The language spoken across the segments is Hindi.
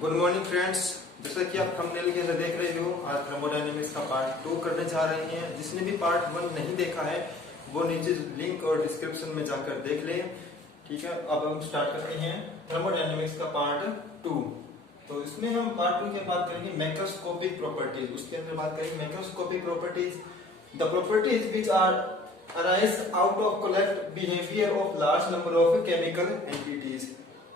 Good morning friends. जैसा कि आप थंबनेल के अंदर देख रहे हो, आज थर्मोडायनेमिक्स का पार्ट 2 करने जा रहे हैं। जिसने भी पार्ट 1 नहीं देखा है वो नीचे लिंक और डिस्क्रिप्शन में जाकर देख ले। ठीक है, अब हम स्टार्ट करते हैं थर्मोडायनेमिक्स का पार्ट 2। तो इसमें हम पार्ट 2 की बात करेंगे मैक्रोस्कोपिक प्रॉपर्टीज। उसके अंदर बात करेंगे macroscopic properties, the properties which are arise out of collect behavior of large number of chemical entities।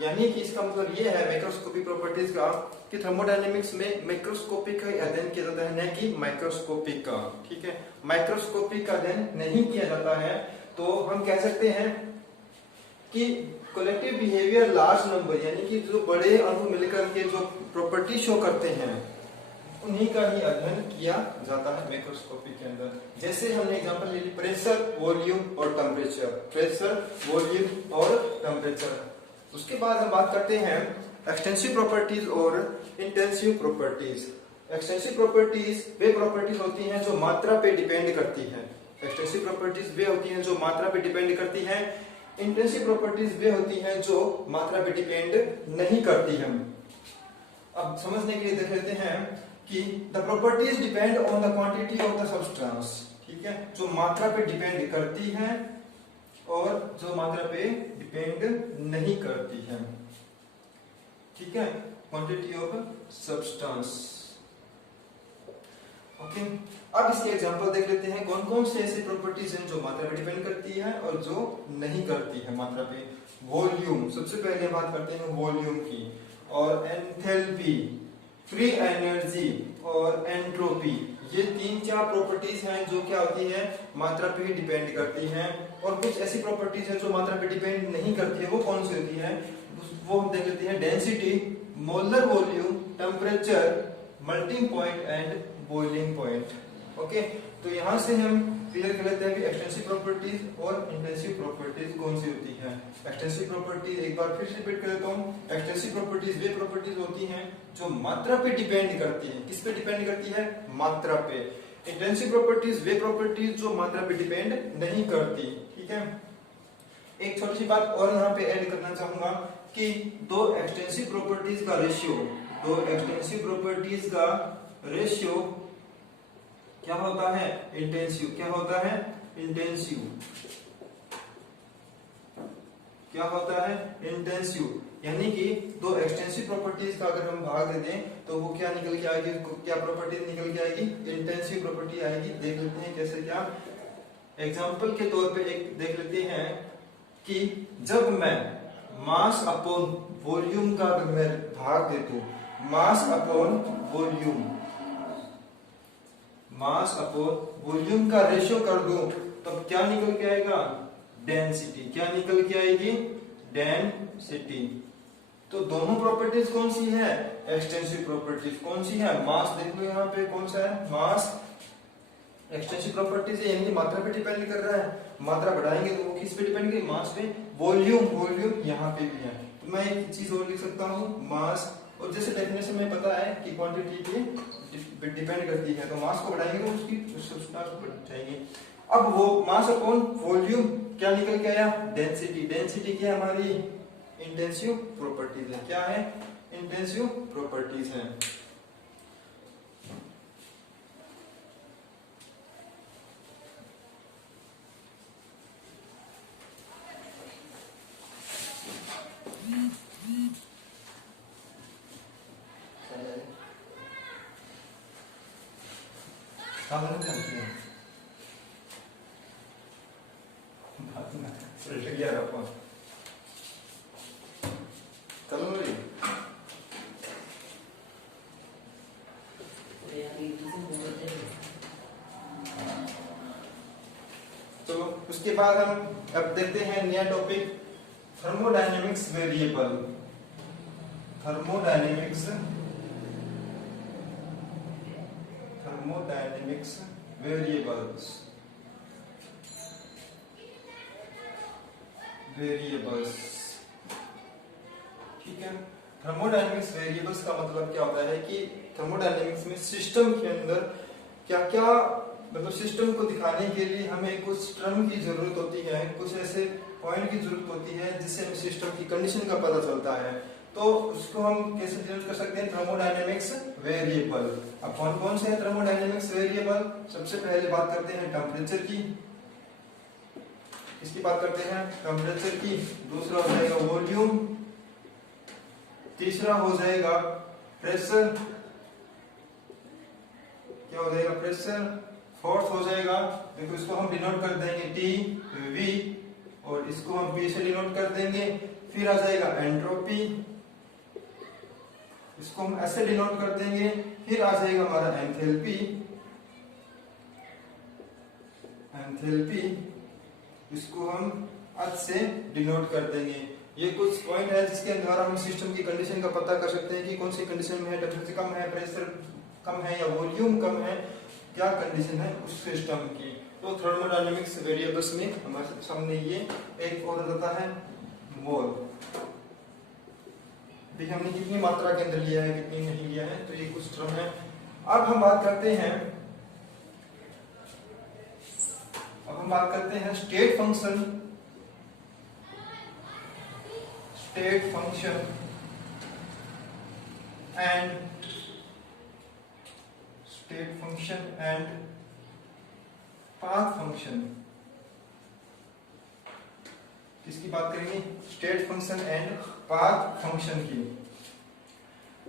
यानी कि इसका मतलब ये है मैक्रोस्कोपिक प्रॉपर्टीज का कि थर्मोडायनेमिक्स में मैक्रोस्कोपिक का अध्ययन किया जाता है, न कि माइक्रोस्कोपिक का। ठीक है, माइक्रोस्कोपिक का अध्ययन नहीं किया जाता है। तो हम कह सकते हैं कि कलेक्टिव बिहेवियर लार्ज नंबर, यानी कि जो बड़े अणु मिलकर के जो प्रॉपर्टी शो करते हैं उन्हीं का ही अध्ययन किया जाता है मैक्रोस्कोपिक के अंदर। जैसे हमने एग्जांपल ले ली प्रेशर, वॉल्यूम और टेम्परेचर। प्रेशर, वॉल्यूम और टेम्परेचर। उसके बाद हम बात करते हैं एक्सटेंसिव प्रॉपर्टीज और इंटेंसिव प्रॉपर्टीज। एक्सटेंसिव प्रॉपर्टीज वे प्रॉपर्टीज होती हैं जो मात्रा पे डिपेंड करती हैं। एक्सटेंसिव प्रॉपर्टीज वे होती हैं जो मात्रा पे डिपेंड करती हैं। इंटेंसिव प्रॉपर्टीज वे होती हैं जो मात्रा पे डिपेंड नहीं करती हैं। अब समझने के लिए देख लेते हैं कि the properties depend on the quantity of the substance. ठीक है, जो मात्रा पे डिपेंड करती है और जो मात्रा पे डिपेंड नहीं करती है। ठीक है, क्वांटिटी ऑफ सब्सटेंस। ओके, अब इसके एग्जांपल देख लेते हैं कौन कौन से ऐसे प्रॉपर्टीज हैं जो मात्रा पे डिपेंड करती है और जो नहीं करती है मात्रा पे। वॉल्यूम, सबसे पहले बात करते हैं वॉल्यूम की, और एंथैल्पी, फ्री एनर्जी और एंट्रोपी। ये 3-4 प्रॉपर्टीज हैं जो क्या होती है, मात्रा पे ही डिपेंड करती हैं। और कुछ ऐसी प्रॉपर्टीज हैं जो मात्रा पे डिपेंड नहीं करती है। वो कौन सी होती है, वो हम देख लेते हैं। Density, molar volume, temperature, melting point and boiling point. Okay, तो यहां से हम क्लियर कर लेते हैं कि एक्सटेंसिव प्रॉपर्टीज और इंटेंसिव प्रॉपर्टीज कौन सी होती है। एक्सटेंसिव प्रॉपर्टीज एक बार फिर से रिपीट कर देता हूं। एक्सटेंसिव प्रॉपर्टीज वे प्रॉपर्टीज होती हैं जो मात्रा पे डिपेंड करती हैं। किस पे डिपेंड करती है, मात्रा पे। इंटेंसिव प्रॉपर्टीज वे प्रॉपर्टीज जो मात्रा पे डिपेंड नहीं करती। ठीक है, एक छोटी सी बात और यहाँ पे ऐड करना चाहूंगा कि दो एक्सटेंसिव प्रॉपर्टीज का रेशियो क्या होता है, इंटेंसिव। क्या होता है, इंटेंसिव। क्या होता है, इंटेंसिव। यानी कि दो एक्सटेंसिव प्रॉपर्टीज का अगर हम भाग दे दें तो वो क्या निकल के आएगी, क्या प्रॉपर्टी निकल के आएगी, इंटेंसिव प्रॉपर्टी आएगी। देख लेते हैं कैसे। क्या एग्जांपल के तौर पे एक देख लेते हैं कि जब मैं मास अपॉन वॉल्यूम का अगर मैं भाग दे दूं, मास अपॉन वॉल्यूम का रेशियो कर दूं, तब क्या निकल के आएगा, डेंसिटी। क्या निकल के आएगी, डेंसिटी। तो दोनों प्रॉपर्टीज कौन सी है, एक्सटेंसिव प्रॉपर्टीज। कौन सी है, मास। देख लो यहाँ पे कौन सा है, मास। एक्सटेंसिव प्रॉपर्टीज है, यानी मात्रा पे डिपेंड कर रहा है। मात्रा बढ़ाएंगे तो वो किस पे डिपेंड करेगी, मास पे। वॉल्यूम यहाँ पे भी है। तो मैं एक चीज और लिख सकता हूँ, मास। और जैसे डेफिनेशन में पता है कि क्वांटिटी पे डिपेंड करती है, तो मास को बढ़ाएंगे तो उसकी सब्सटेंस बढ़ जाएगी। अब वो मास अपॉन वॉल्यूम क्या निकल के आया, डेंसिटी। डेंसिटी क्या है, हमारी इंटेंसिव प्रॉपर्टीज है। क्या है, इंटेंसिव प्रॉपर्टीज है। तो उसके बाद हम अब देखते हैं नया topic, thermodynamics variable. Thermodynamics variables. ठीक है, थर्मोडायनेमिक्स वेरिएबल्स का मतलब क्या होता है कि थर्मोडायनेमिक्स में सिस्टम के अंदर क्या क्या, मतलब सिस्टम को दिखाने के लिए हमें कुछ टर्म की जरूरत होती है, कुछ ऐसे पॉइंट की जरूरत होती है जिससे हमें सिस्टम की कंडीशन का पता चलता है। तो उसको हम कैसे डिनोट कर सकते हैं, थर्मोडायनेमिक्स वेरिएबल। अब कौन कौन से है थर्मोडायनेमिक्स वेरिएबल? सबसे पहले बात करते हैं टेम्परेचर की, इसकी बात करते हैं टेम्परेचर की। दूसरा हो जाएगा वॉल्यूम, तीसरा हो जाएगा प्रेशर, क्या हो जाएगा प्रेशर। फोर्थ हो जाएगा, देखो इसको हम डिनोट कर देंगे टी वी और इसको हम पी से डिनोट कर देंगे। फिर आ जाएगा एंट्रोपी, इसको हम ऐसे डिनोट कर देंगे। फिर आ जाएगा हमारा एंथैल्पी, एंथैल्पी इसको हम एच से डिनोट कर देंगे। ये कुछ पॉइंट है जिसके द्वारा हम सिस्टम की कंडीशन का पता कर सकते हैं कि कौन सी कंडीशन में है, टेम्परेचर कम है, प्रेशर कम है या वॉल्यूम कम है, क्या कंडीशन है उस सिस्टम की। तो थर्मोडायनेमिक्स वेरिएबल्स में हमारे सामने ये एक और रहता है मोल। देखिए हमने कितनी मात्रा के अंदर लिया है, कितनी नहीं लिया है, तो ये कुछ टर्म है। अब हम बात करते हैं state function, state function and path function. किसकी बात करेंगे? State function and path function की।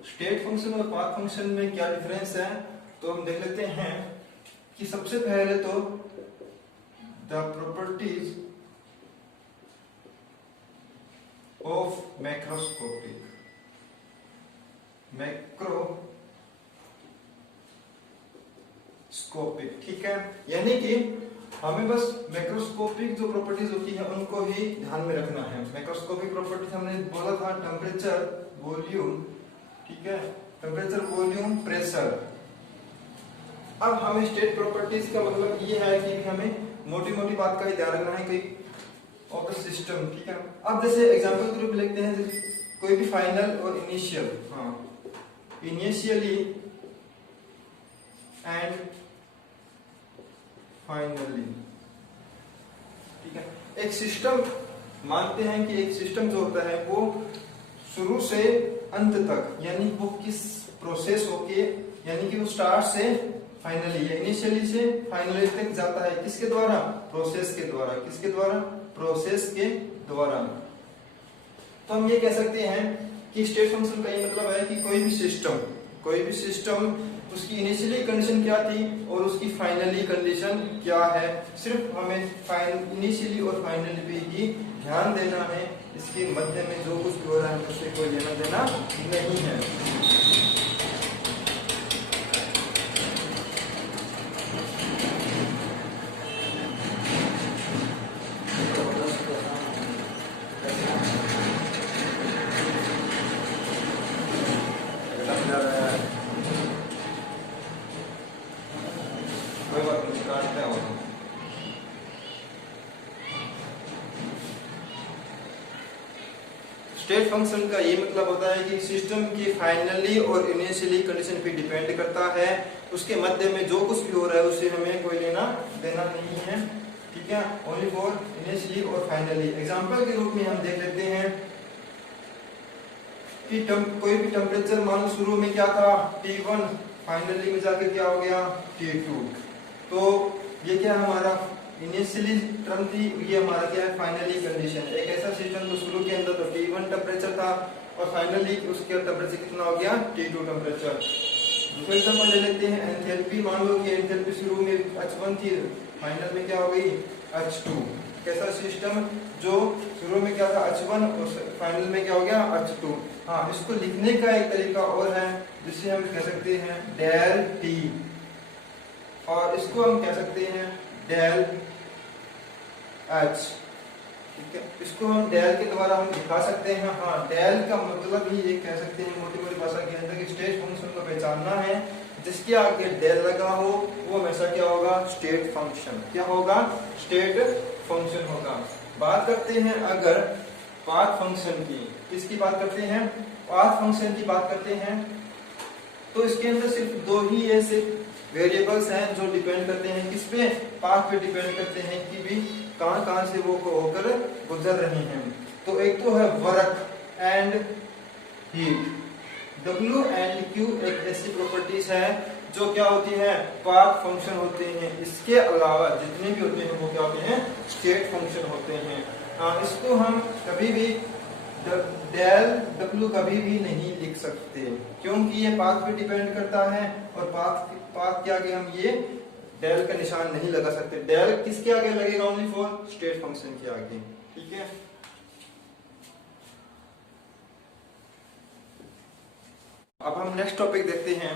स्टेट फंक्शन और पाथ फंक्शन में क्या डिफरेंस है, तो हम देख लेते हैं कि सबसे पहले तो द प्रॉपर्टीज ऑफ मैक्रोस्कोपिक स्कोपिक, ठीक है। यानी कि हमें बस मैक्रोस्कोपिक जो प्रॉपर्टीज होती है उनको ही ध्यान में रखना है। मैक्रोस्कोपिक प्रॉपर्टीज हमने बोला था टेम्परेचर, वॉल्यूम, ठीक है, टेम्परेचर, वॉल्यूम, प्रेशर। अब हमें स्टेट प्रॉपर्टीज का मतलब ये है कि हमें मोटी मोटी बात का ही ध्यान रखना है कोई ऑफ द सिस्टम, ठीक है। अब जैसे एग्जांपल के रूप में लिखते हैं कोई भी फाइनल और इनिशियल, हाँ, इनिशियली एंड फाइनली, ठीक है। एक सिस्टम मानते हैं कि एक सिस्टम जो होता है वो शुरू से अंत तक, यानी वो किस प्रोसेस होके, यानी कि वो स्टार्ट से फाइनली या इनिशियली से फाइनली तक जाता है, किसके द्वारा? प्रोसेस के द्वारा। किसके द्वारा? प्रोसेस के द्वारा। तो हम ये कह सकते हैं कि स्टेट फंक्शन का ये मतलब है कि कोई भी सिस्टम उसकी इनिशियली कंडीशन क्या थी और उसकी फाइनली कंडीशन क्या है, सिर्फ हमें इनिशियली और फाइनली पे ही ध्यान देना है। इसके मध्य में जो कुछ भी हो रहा है उससे कोई लेना देना नहीं है। स्टेट फंक्शन का ये मतलब होता है कि सिस्टम की फाइनली और इनिशियली कंडीशन पे डिपेंड करता है। उसके मध्य में जो कुछ भी हो रहा है उससे हमें कोई लेना देना नहीं है, ठीक है। ओनली फॉर इनिशियली और फाइनली। एग्जांपल के रूप में हम देख लेते हैं कि कोई भी टेम्परेचर मान लो शुरू में क्या था T1, फाइनली में जाके क्या हो गया T2। तो ये क्या हमारा इनिशियली टर्म थी, ये हमारा क्या है फाइनली कंडीशन। एक ऐसा सिस्टम जो शुरू के अंदर तो T1 टेम्परेचर था और फाइनली उसके टेम्परेचर कितना हो गया T2 टेम्परेचर। दूसरा एग्जांपल ले लेते हैं एंथैल्पी। मान लो कि एंथैल्पी शुरू में H1 थी, फाइनल में क्या हो गई H2। कैसा सिस्टम जो शुरू में क्या था H1 और फाइनल में क्या हो गया H2। हाँ, इसको लिखने का एक तरीका और है जिसे हम कह सकते हैं डेल T, और इसको हम कह सकते हैं डेल H, ठीक है। इसको हम डेल के द्वारा हम दिखा सकते हैं। हाँ, डेल का मतलब ही ये कह सकते हैं मोटी मोटी भाषा के अंदर कि स्टेट फंक्शन को पहचानना है, जिसके आगे डेल लगा हो वो हमेशा क्या होगा स्टेट फंक्शन। क्या होगा? स्टेट फंक्शन होगा। बात करते हैं अगर पाथ फंक्शन की, किसकी बात करते हैं? पाथ फंक्शन की बात करते हैं। तो इसके अंदर सिर्फ दो ही ऐसे वेरिएबल्स हैं जो डिपेंड करते हैं किस पे? पाथ पे डिपेंड करते हैं कि भी कहां से वो होकर गुजर रहे हैं। तो एक तो है work and heat. W and Q एक ऐसी प्रॉपर्टीज है जो क्या होती है, पाथ फंक्शन होते हैं। इसके अलावा जितने भी होते हैं वो क्या होते हैं, स्टेट फंक्शन होते हैं। इसको हम कभी भी डेल W कभी भी नहीं लिख सकते, क्योंकि ये पाथ पे डिपेंड करता है, और पाथ के आगे हम ये डेल का निशान नहीं लगा सकते। डेल किसके आगे लगेगा, ओनली फॉर स्टेट फंक्शन के आगे। ठीक है, अब हम नेक्स्ट टॉपिक देखते हैं,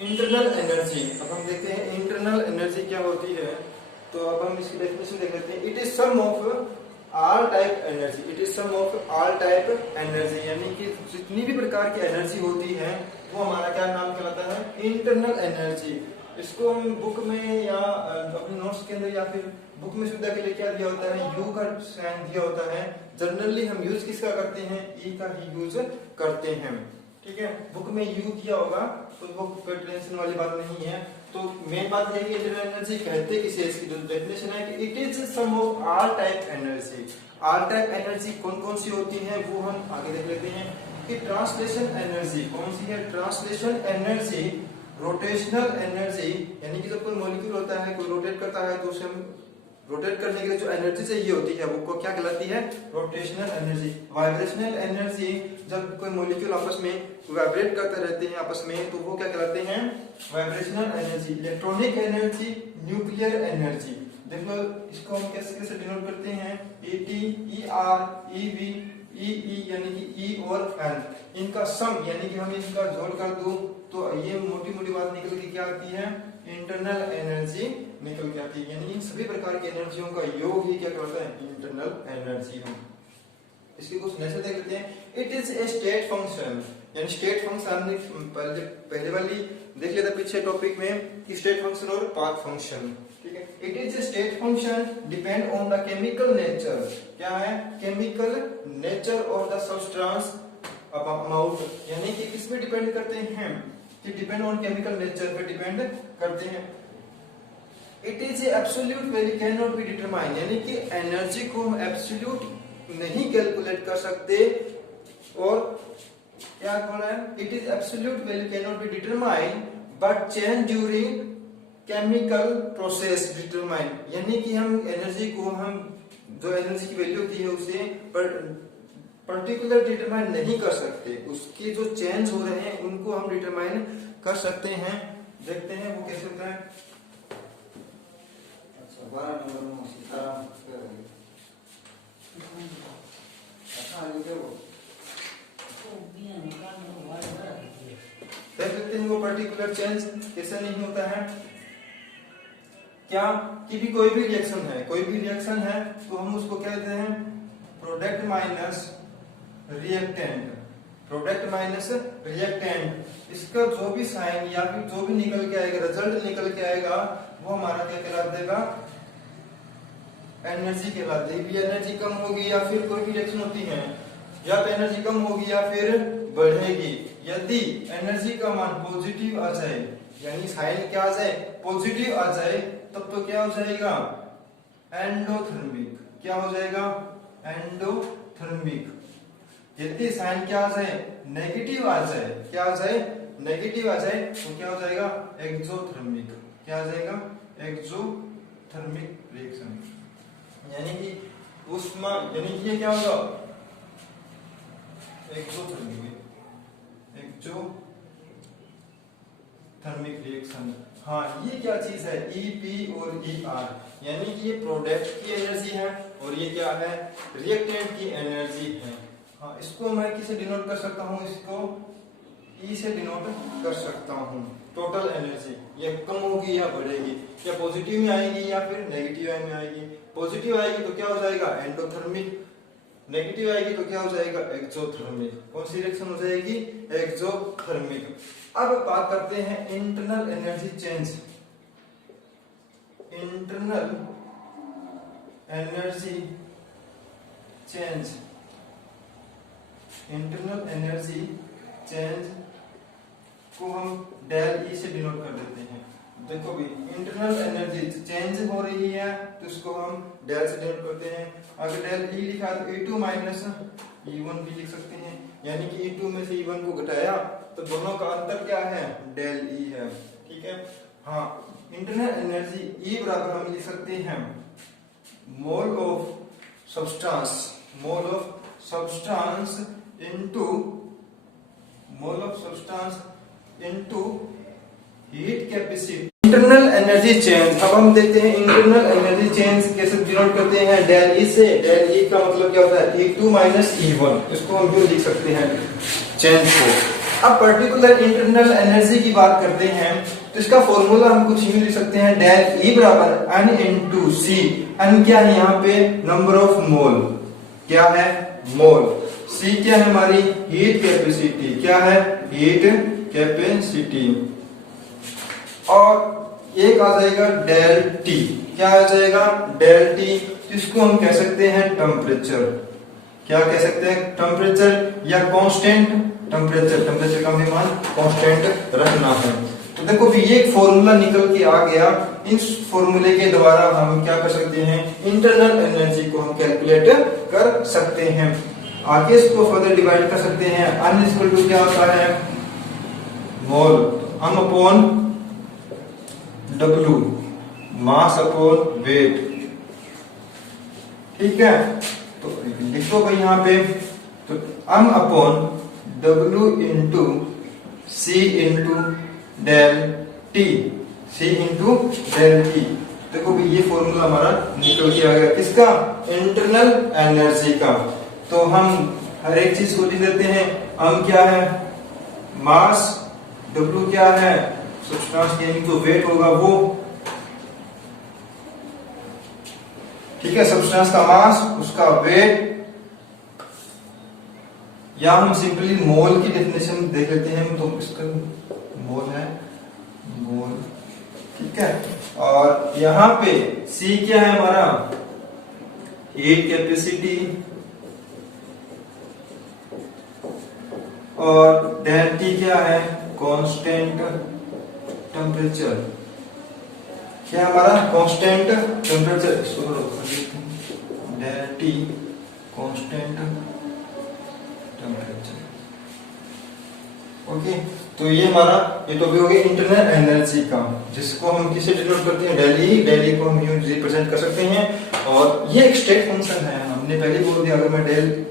इंटरनल एनर्जी। अब हम देखते हैं इंटरनल एनर्जी क्या होती है। तो अब हम इसकी डेफिनेशन देख लेते हैं। It is sum of all type energy. It is sum of all type energy, यानी कि जितनी भी प्रकार की एनर्जी होती है वो हमारा क्या नाम कहलाता है, इंटरनल एनर्जी। इसको हम बुक में या अपने नोट्स के अंदर या फिर बुक में सुविधा के लिए क्या दिया होता है, यू का साइन दिया होता है। जनरली हम यूज किसका करते हैं, ई का ही यूज करते हैं। ठीक है, बुक में यू किया होगा तो वो कोई टेंशन वाली बात नहीं है। तो मेन बात यह है कि इंटरनल एनर्जी कहते किसे, इसकी जो डेफिनेशन है कि it is sum of all type energy. All type energy कौन कौन सी होती है वो हम आगे देख लेते हैं। कि ट्रांसलेशन एनर्जी कौन सी है, ट्रांसलेशन एनर्जी, रोटेशनल एनर्जी, यानी कि जब कोई मॉलिक्यूल होता है, कोई रोटेट करता है तो उसे हम रोटेट करने के लिए जो एनर्जी चाहिए होती है वो क्या कहलाती है, रोटेशनल एनर्जी। वाइब्रेशनल एनर्जी, जब कोई मॉलिक्यूल आपस में वाइब्रेट करते रहते हैं आपस में तो वो क्या कहलाते हैं, vibrational energy. Electronic energy, nuclear energy. देखो इसको हम कैसे डिनोट करते हैं, ET, ER, EV, EE, यानी कि E और N, इनका सम, यानी कि हम इनका जोड़ कर दूं तो ये मोटी मोटी बात निकल के क्या आती है, इंटरनल एनर्जी निकल के आती है। यानी इन सभी प्रकार की एनर्जियों का योग ही क्या कहलाता है, इंटरनल एनर्जी। हम इसकी कुछ नेचर देख लेते हैं। It is a state function, यानी स्टेट फंक्शन हमने पहले वाली देख लिया था पीछे टॉपिक में कि स्टेट फंक्शन और पाथ फंक्शन। ठीक है, it is a state function depend on the chemical nature. क्या है, chemical nature of the substance amount, यानी कि किस पे डिपेंड करते हैं, कि डिपेंड ऑन केमिकल नेचर पे डिपेंड करते हैं। It is absolute value can not be determine, यानी कि एनर्जी को हम एब्सोल्यूट नहीं कैलकुलेट कर सकते। और क्या बोल रहा है, it is absolute value can not be determine but change during chemical process determine, यानी कि हम एनर्जी को, हम जो एनर्जी की वैल्यू होती है उसे पर्टिकुलर डिटरमाइन नहीं कर सकते, उसके जो चेंज हो रहे हैं उनको हम डिटरमाइन कर सकते हैं। देखते हैं वो कैसे होता है। अच्छा, 12 नंबर में देख सकते हैं वो पर्टिकुलर चेंज कैसे नहीं होता है। क्या कि भी कोई भी रिएक्शन है तो हम उसको कहते हैं product minus reactant. Product minus reactant, इसका जो भी साइन या फिर जो भी निकल के आएगा, रिजल्ट निकल के आएगा वो हमारा क्या कहला देगा, एनर्जी कहला देगी। एनर्जी कम होगी या फिर कोई भी रिएक्शन होती है, या तो एनर्जी कम होगी या फिर बढ़ेगी। यदि एनर्जी का मान पॉजिटिव आ जाए, यानी साइन क्या आ जाए, पॉजिटिव आ जाए, तब तो क्या हो जाएगा, एंडोथर्मिक। क्या हो जाएगा, एंडोथर्मिक। यदि साइन क्या आ जाए, नेगेटिव आ जाए, क्या आ जाए, नेगेटिव आ जाए, तो क्या हो जाएगा, एक्सोथर्मिक। क्या आ जाएगा, एक्सोथर्मिक रिएक्शन। यानी कि उष्मा, यानी कि ये क्या होगा, एक्सोथर्मिक रिएक्शन। हाँ, ये क्या चीज है, EP और ER, यानी कि ये प्रोडक्ट की एनर्जी है और ये क्या है, रिएक्टेंट की एनर्जी है। हाँ, इसको मैं किसे डिनोट कर सकता हूँ, इसको E से डिनोट कर सकता हूँ। टोटल एनर्जी ये कम होगी या बढ़ेगी, या पॉजिटिव में आएगी या फिर नेगेटिव में आएगी। पॉजिटिव आएगी तो क्या हो जाएगा, एंडोथर्मिक। नेगेटिव आएगी तो क्या हो जाएगा, एक्सोथर्मिक। कौन सी रिएक्शन हो जाएगी, एक्सोथर्मिक। अब बात करते हैं internal energy change. Internal energy change, internal energy change को हम डेल E से डिनोट कर देते हैं। देखो भी, इंटरनल एनर्जी चेंज हो रही है तो इसको हम डेल से डिनोट करते हैं। अगर डेल E लिखा तो E2 माइनस E1 भी लिख सकते हैं, यानी कि E2 में से E1 को घटाया तो दोनों का अंतर क्या है, डेल E है। ठीक है। हाँ, इंटरनल एनर्जी E बराबर हम लिख सकते हैं mole of substance into heat capacity. Internal energy change, अब हम देखते हैं इंटरनल एनर्जी चेंज कैसे डिनोट करते हैं, डेल ई से। डेल ई का मतलब क्या होता है, E2 माइनस E1, इसको हम यूं लिख सकते हैं चेंज को। अब पर्टिकुलर इंटरनल एनर्जी की बात करते हैं तो इसका फॉर्मूला हम कुछ यूं लिख सकते हैं, डेल ई बराबर N इंटू सी। एन क्या है यहाँ पे, नंबर ऑफ मोल, क्या है, मोल। सी क्या है हमारी, हीट कैपेसिटी, क्या है, हीट कैपेसिटी। और एक आ जाएगा डेल टी, क्या आ जाएगा, डेल टी, जिसको हम कह सकते हैं टेम्परेचर। क्या कह सकते हैं, टेम्परेचर या कांस्टेंट टेम्परेचर का हमें मान कांस्टेंट रखना है। तो देखो भी ये एक फॉर्मूला निकल के आ गया। इस फॉर्मूले के द्वारा हम क्या कर सकते हैं, इंटरनल एनर्जी को हम कैलकुलेट कर सकते हैं। आगे इसको फर्दर डिवाइड कर सकते हैं। N इक्वल टू क्या होता है, मोल, M upon W, mass upon weight. ठीक है, तो लिखो भाई यहाँ पे, तो M अपॉन W इंटू सी इंटू डेल टी, देखो भाई ये फॉर्मूला हमारा निकल के आ गया, किसका, इंटरनल एनर्जी का। तो हम हर एक चीज को लिख देते हैं। M क्या है, मास, W क्या है, सब्सटेंस यानी जो वेट होगा वो। ठीक है, सब्सटेंस का मास, उसका वेट, या हम सिंपली मोल की डेफिनेशन देख लेते हैं। तो इसका मोल है, मोल। ठीक है, और यहां पे C क्या है हमारा, हीट कैपेसिटी, और डेल T क्या है, कांस्टेंट टेम्परेचर। क्या हमारा, constant temperature, del T constant temperature. Okay, तो ये हमारा ये तो भी हो गया इंटरनल एनर्जी का, जिसको हम किसे डिनोट करते हैं, डेल ई को हम यूं रिप्रेजेंट कर सकते हैं। और ये एक स्टेट फंक्शन है, हमने पहले बोल दिया, अगर मैं डेल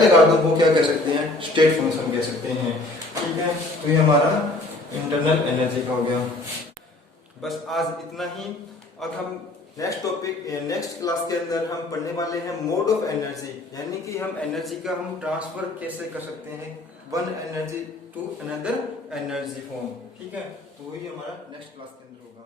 लगा दूं वो क्या कह सकते हैं, स्टेट फंक्शन कह सकते हैं। ठीक है, तो ये हमारा इंटरनल एनर्जी का हो गया। बस आज इतना ही। अब हम नेक्स्ट क्लास के अंदर हम पढ़ने वाले हैं मोड ऑफ एनर्जी, यानी कि हम एनर्जी का हम ट्रांसफर कैसे कर सकते हैं, one energy to another energy form. ठीक है, तो वही हमारा नेक्स्ट क्लास के अंदर होगा।